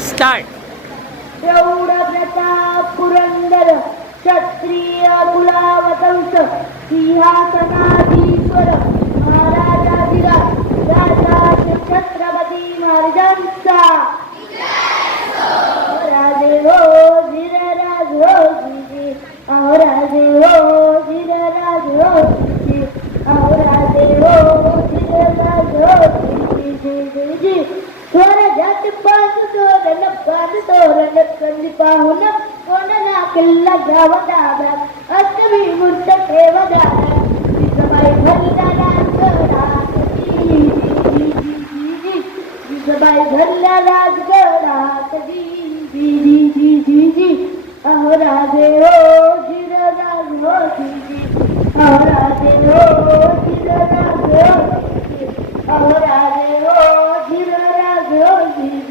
Start एवढा प्रताप पुरंदर क्षत्रिय कुलावतंस सिंहासनाधीश्वर महाराजाधिराज राजाचे छत्रपती महाराजांचा राजे हो धीरराज हो जी अहो राजे हो धीरराज हो जी अहो राजे हो धीरराज हो जी स्वराज्यात तोरण कंदी पाहून कोणाला किल्ला घ्यावा दारात अष्टमी मूर्त ठेवा दारात जिजाबाई भरल्या राजगडात जिजाबाई भरल्या राजगडात जी अहो राजे हो धीरराज हो जी अहो राजे हो धीरराज हो अहो राजे हो धीरराज हो जी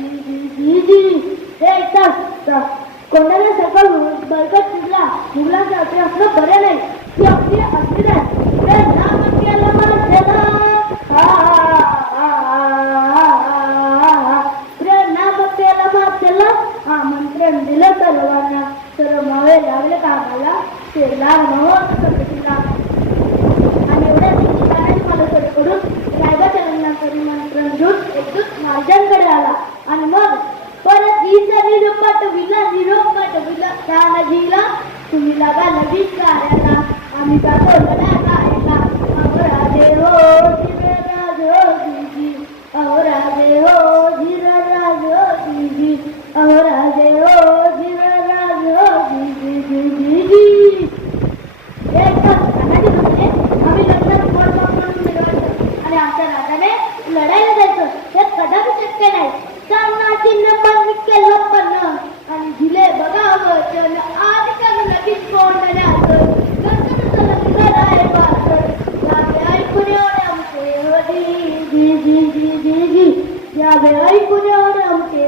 कोणाला सकल बळकट फुगला फुगला ते असलं बरं नाही ती आपली असली नाही नाम केलं माझ्याला नाम केलं माझ्याला आमंत्रण दिलं सर्वांना सर्वावे लागले कामाला ते लागणं सकटीला आणि एवढ्या ठिकाणी मला कडून रायबाच्या करी मंत्रण घेऊन एकजूट महाराजांकडे आला आणि मग परत निरोप पाठविला तानाजीला तुम्ही लागा लगेच कार्याला आम्ही जातो लढायला अहो राजे हो धीरराज हो जी अहो राजे हो धीरराज हो जी अहो राजे हो धीरराज हो जी तानाजी म्हणे आम्ही लग्नात गोड वापरून मिळवायचं आणि आमच्या राजाने लढायला जायचं हे कदापि शक्य नाही सामनाचिन्ह पण केलं पण आणि दिले बघा वचन आज कर लगीच कोंडण्याचं ऐकून एवढे आमचे जी यावे ऐकून एवढे आमचे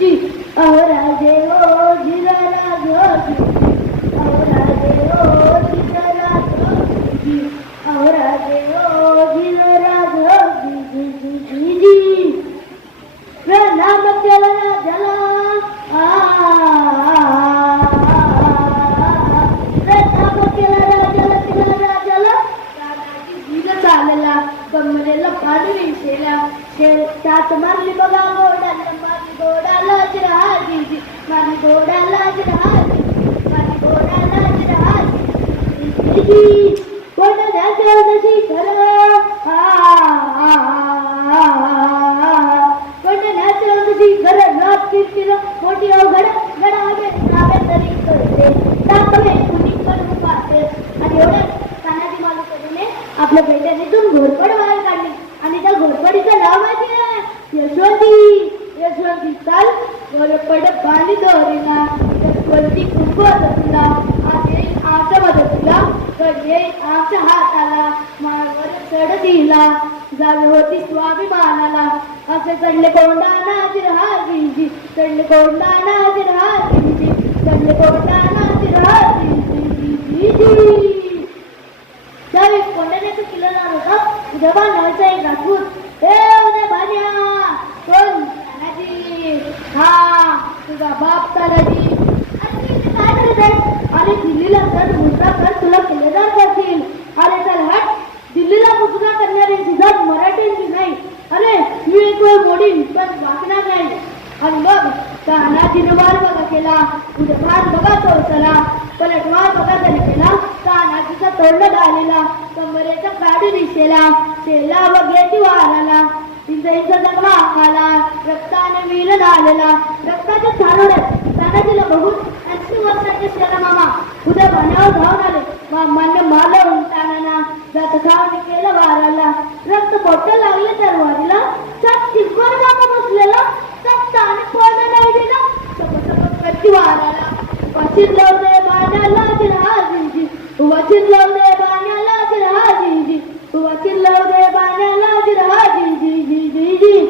जी अहो राजे हो धीरराज हो अहो राजे हो धीरराज हो अहो राजे हो धीरराज हो जी प्रणाम केला राजाला प्रणाम केला राजाला तानाजी जीला चालला कमरेला फाडी विसेला त्यात मारली बघा घोडाला माझी घोडाला जिराजी माझी घोडाला जिराजी माझी घोडाला जिराजी कोण राजा नशी खरं मोठी अवघड गडावे नावे तरी करते दाखवे कुणी करून पाहते आणि एवढ्या तानाजी मालुसरीने आपल्या बैठकीतून घोरपड बाहेर काढली आणि त्या घोरपडीचं नाव माहिती आहे यशवंती चाल घोरपड बांधी दोरीला यशवंती कुंकवत तुला आज येईल आमच्या मदतीला तर येईल आमच्या हाताला माळवर चढ दिला जावे होती स्वाभिमानाला असे चढले कोंडाना जिरहाजी चढले कोंडाना जिरहाजी चढले कोंडाना जिरहाजी त्यावेळी कोंडाण्याचं किल्लादार होता उद्याबा नावाचा एक राजपूत उद्या भान्या कोण तानाजी हा तुझा बाप तानाजी काय करत आहे अरे दिल्लीला तर मुद्रा कर तुला किल्लेदार करतील अरे चल हट दिल्लीला मुद्रा करणाऱ्यांची जात मराठ्यांची नाही अरे मी एक वेळ मोडीन पण वागणार नाही आणि मग तानाजीनं वार बघा केला उद्या बघा चौचला पलटवार बघा त्याने केला तानाजीचा तोंड आलेला कमरेचा काढी दिसेला शेला बघ्याची वाराला इंद्रायचा जगवा आला रक्ताने विलन आलेला रक्ताच्या थारोड्यात तानाजीला बघून 80 वर्षाचे शेला मामा उद्या भाण्यावर धावून आले मामाने मारलं तानाना जात खावणी केलं वाराला रक्त पोट लागले तर वारीला सात शिकवर मामा बसलेला सत्ता आणि पळणं नाही दिला सपसप कच्ची वाराला वाचित लावले बाण्याला जिरहाजी वाचित लावले बाण्याला जिरहाजी वाचित लावले बाण्याला जिरहाजी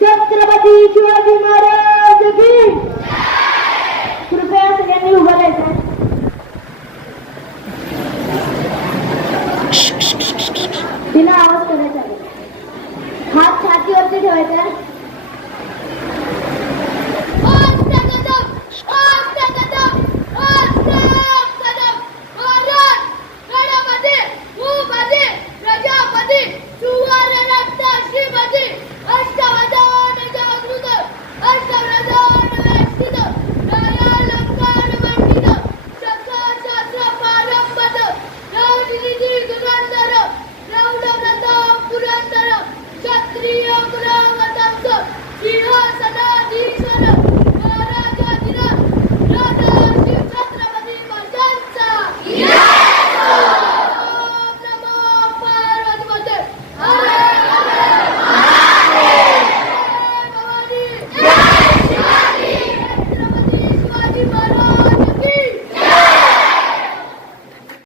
छत्रपती शिवाजी महाराज की कृपया सगळ्यांनी उभं राहायचं तिला आवाज करायचा हात छातीवरती ठेवायचं. क्षत्रिय कुलवंश सिंह